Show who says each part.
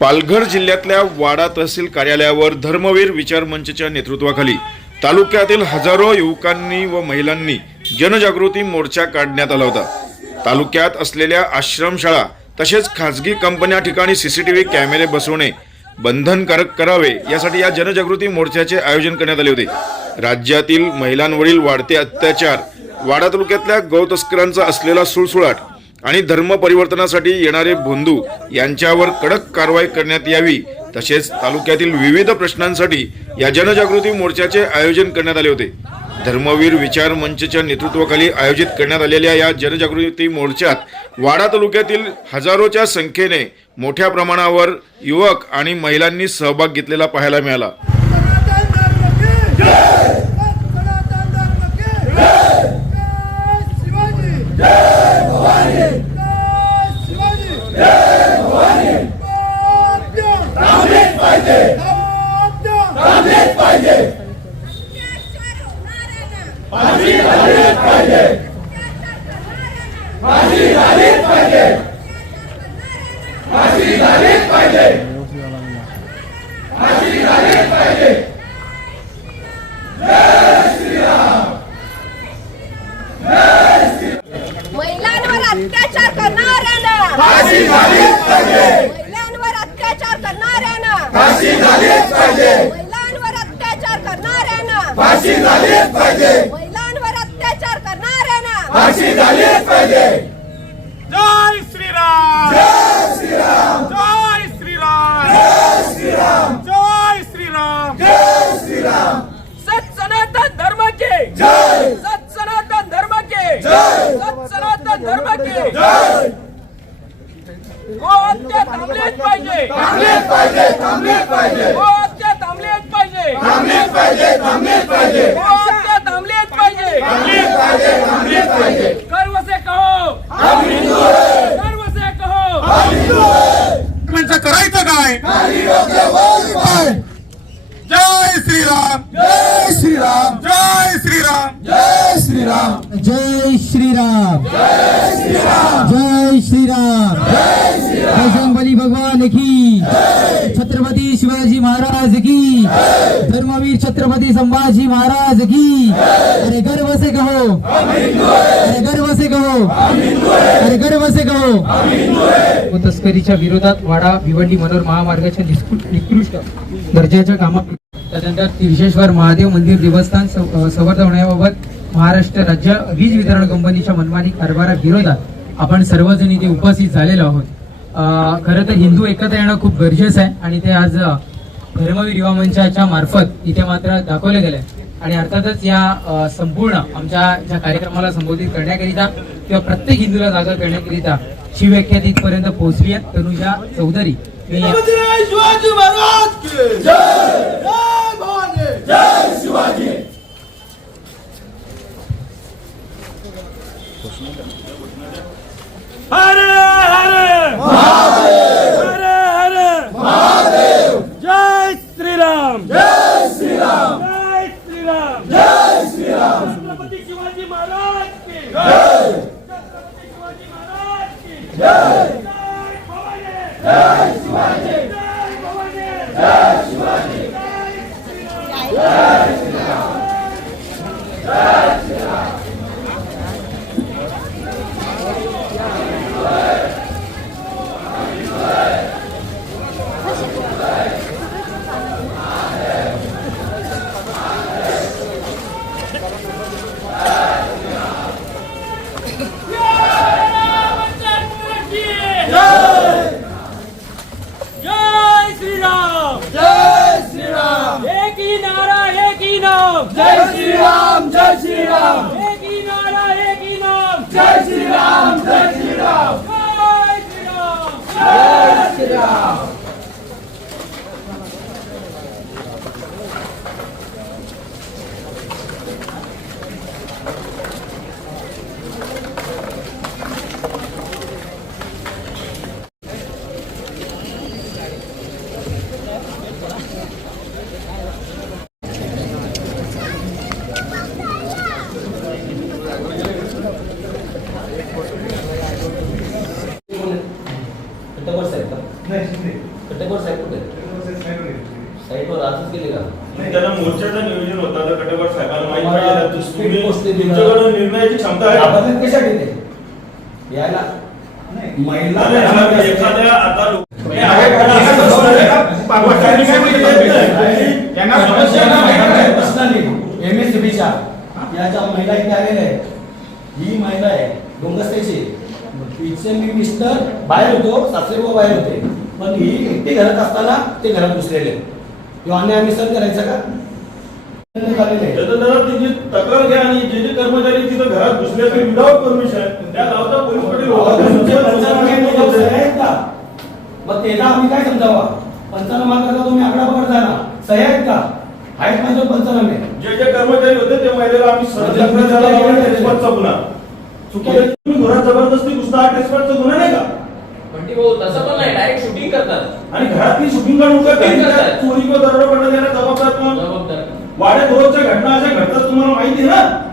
Speaker 1: पालघर जिल्ह्यातल्या वाडा तहसील कार्यालयावर धर्मवीर विचार मंचच्या नेतृत्वाखाली तालुक्यातील हजारो युवकांनी व महिलांनी जनजागृती मोर्चा काढण्यात आला होता. तालुक्यात असलेल्या आश्रमशाळा तसेच खाजगी कंपन्या ठिकाणी सीसीटीव्ही कॅमेरे बसवणे बंधनकारक करावे यासाठी या जनजागृती मोर्चाचे आयोजन करण्यात आले होते. राज्यातील महिलांवरील वाढते अत्याचार वाडा तालुक्यातल्या गौतस्करांचा असलेला सुळसुळाट आणि धर्म परिवर्तनासाठी येणारे भोंदू यांच्यावर कडक कारवाई करण्यात यावी तसेच तालुक्यातील विविध प्रश्नांसाठी या जनजागृती मोर्चाचे आयोजन करण्यात आले होते. धर्मवीर विचार मंचच्या नेतृत्वाखाली आयोजित करण्यात आलेल्या या जनजागृती मोर्चात वाडा तालुक्यातील हजारोच्या संख्येने मोठ्या प्रमाणावर युवक आणि महिलांनी सहभाग घेतलेला पाहायला मिळाला
Speaker 2: सनातन धर्म की जय सनातन धर्म की जय शिवाजी जय भवानी जय शिवाजी जय भवानी थांबलेच पाहिजे. थांबलेच पाहिजे फाशी झालीच पाहिजे फाशी झालीच पाहिजे फाशी झालीच पाहिजे फाशी झालीच पाहिजे
Speaker 3: महिलांवर अत्याचार करणाऱ्यांना
Speaker 2: फाशी झालीच पाहिजे
Speaker 3: महिलांवर अत्याचार करणाऱ्यांना
Speaker 2: फाशी झालीच पाहिजे
Speaker 3: महिलांवर अत्याचार करणाऱ्यांना
Speaker 2: फाशी झालीच पाहिजे.
Speaker 3: महिलांवर अत्याचार करणाऱ्यांना
Speaker 2: फाशी झालीच पाहिजे.
Speaker 4: जय श्रीराम.
Speaker 2: जय श्रीराम.
Speaker 4: जय श्रीराम.
Speaker 2: जय श्रीराम.
Speaker 4: जय श्रीराम.
Speaker 2: जय श्रीराम.
Speaker 4: सत सनातन धर्म के.
Speaker 2: जय.
Speaker 4: सत सनातन धर्म के.
Speaker 2: जय.
Speaker 4: सत सनातन धर्म के.
Speaker 2: जय.
Speaker 4: थांबलेच पाहिजे.
Speaker 2: थांबलेच पाहिजे थांबलेच पाहिजे.
Speaker 4: थांबलेच पाहिजे.
Speaker 2: थांबलेच पाहिजे थांबलेच पाहिजे
Speaker 4: गो हत्या थांबलेच पाहिजे
Speaker 2: थांबलेच पाहिजे थांबलेच पाहिजे
Speaker 4: गर्व से कहो से कहो करायचं काय? जय श्रीराम
Speaker 2: जय श्रीराम.
Speaker 4: श्रीराम।
Speaker 2: जय श्रीराम।
Speaker 5: जय श्रीराम। बजरंगबली भगवान की। छत्रपती शिवाजी महाराज की। धर्मवीर छत्रपती संभाजी महाराज की। अरे गर्व से कहो। अरे गर्व से कहो। अरे गर्व से कहो। व तस्करीच्या विरोधात वाडा भिवंडी मनोर महामार्गाच्या निकृष्ट दर्जाच्या कामा त्यानंतर विशेषवार महादेव मंदिर देवस्थान संवर्धन होण्याबाबत महाराष्ट्र राज्य वीज वितरण कंपनीच्या मनमानी कारभारा विरोधात आपण सर्वजण इथे उपस्थित झालेलो आहोत. खरं तर हिंदू एकत्र येणं खूप गरजेचं आहे आणि ते आज धर्मवीर युवा मंचाच्या मार्फत इथे मात्र दाखवले गेले. आणि अर्थातच या संपूर्ण आमच्या ज्या कार्यक्रमाला संबोधित करण्याकरिता किंवा प्रत्येक हिंदूला जागा करण्याकरिता शिवव्याख्या तिथपर्यंत पोहोचली आहे. तनुजा चौधरी मी
Speaker 2: शिवाजी महाराज की जय जय भवानी जय शिवाजी
Speaker 4: हरे हरे हरे हरे
Speaker 2: महादेव
Speaker 4: जय श्रीराम
Speaker 2: जय श्रीराम
Speaker 4: जय श्रीराम
Speaker 2: जय श्रीराम
Speaker 4: छत्रपती शिवाजी महाराज की
Speaker 2: जय
Speaker 4: छत्रपती शिवाजी महाराज की
Speaker 2: जय
Speaker 4: जय भवानी
Speaker 2: जय शिवाजी
Speaker 4: जय भवानी
Speaker 2: जय शिवाजी
Speaker 4: जय श्रीराम जय श्रीराम
Speaker 2: जय श्रीराम
Speaker 4: एक ही नारा एक ही नाम
Speaker 2: जय श्रीराम जय श्रीराम
Speaker 4: एक ही नारा एक ही नाम
Speaker 2: जय श्रीराम जय श्रीराम
Speaker 4: जय श्रीराम
Speaker 2: जय श्रीराम
Speaker 6: नाही
Speaker 7: मोर्चाचं नियोजन होतं. आता कटेवर साहेबांना माहिती
Speaker 6: आम्हाला
Speaker 7: तुम्ही-
Speaker 6: दिली.
Speaker 7: तुमच्याकडे निर्णयाची क्षमता आहे का?
Speaker 6: आपण कशासाठी यायला. महिला
Speaker 7: आता एखाद्या- एखाद्या आता लोक- आहे का? असं कसं आहे? पाठवायचं काय येत नाही.
Speaker 6: एमएससीबीच्या. याच्या महिला इथे आलेल्या आहेत. ही महिला आहे. डोंगस्तेची तिचे मी मिस्टर बाहेर होतो. सासरे व बाहेर होते. पण ही एकटी घरात असताना ते घरात घुसलेले किंवा अन्याय आम्ही सहन करायचा का?
Speaker 7: त्याचं तिची तक्रार घ्या आणि जे जे कर्मचारी तिथं घरात घुसले ते विदाउट परमिशन त्या गावचा पोलीस पाटील?
Speaker 6: मग त्याला आम्ही काय समजावा? पंचनामा करता तुम्ही आकडा पकड ना सह्या आहेत का? आहेत माझे पंचनामे
Speaker 7: जे जे कर्मचारी होते त्या महिलेला आम्ही लावला, टेस्टपॉटचा गुन्हा. चुकीचं तुम्ही घरात जबरदस्ती घुसता हा टेस्टपॉटचा गुन्हा नाही का?
Speaker 8: बंटी भाऊ तसं पण नाही. डायरेक्ट शूटिंग करतात.
Speaker 7: आणि घरातली शूटिंग काढून. चोरी
Speaker 8: किंवा 一
Speaker 7: 点了。